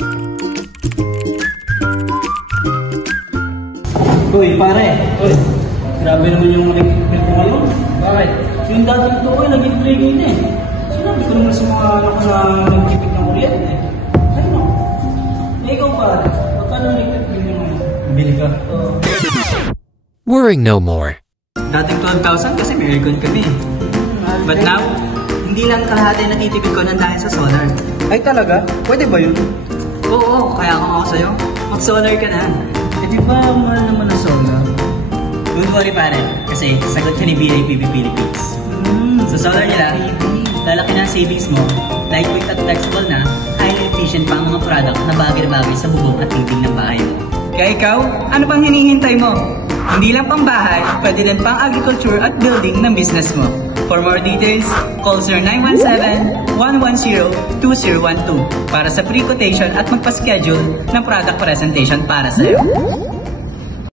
Uy, pare. Uy, grabe naman yung equipment ko ngayon. Bakit? Yung dating ito ko, naging play game eh. Sinabi ko naman sa mga anak ko na nagkipit ng kuryente. Ano? Eh, ikaw pare, magkano ang equipment mo ngayon? Bili ka? Worrying no more. Dating 12,000 kasi may aircon kami. But now, hindi lang kalahati natitipid ko ng dahil sa solar. Ay talaga? Pwede ba yun? Oo, kaya ako sa'yo. Mag-solar ka na. Eh di ba mahal naman ang solar? Don't worry pare, kasi sagot ka ni BIPB Philippines. Sa solar nila, lalaki na ang savings mo, lightweight at flexible na, highly efficient pa ang mga product na bagay na bagay sa bubong at dingding ng bahay mo. Kaya ikaw, ano pang hinihintay mo? Hindi lang pang bahay, pwede rin pang agriculture at building ng business mo. For more details, call 0917-110-2012 para sa free quotation at magpa-schedule ng product presentation para sa'yo.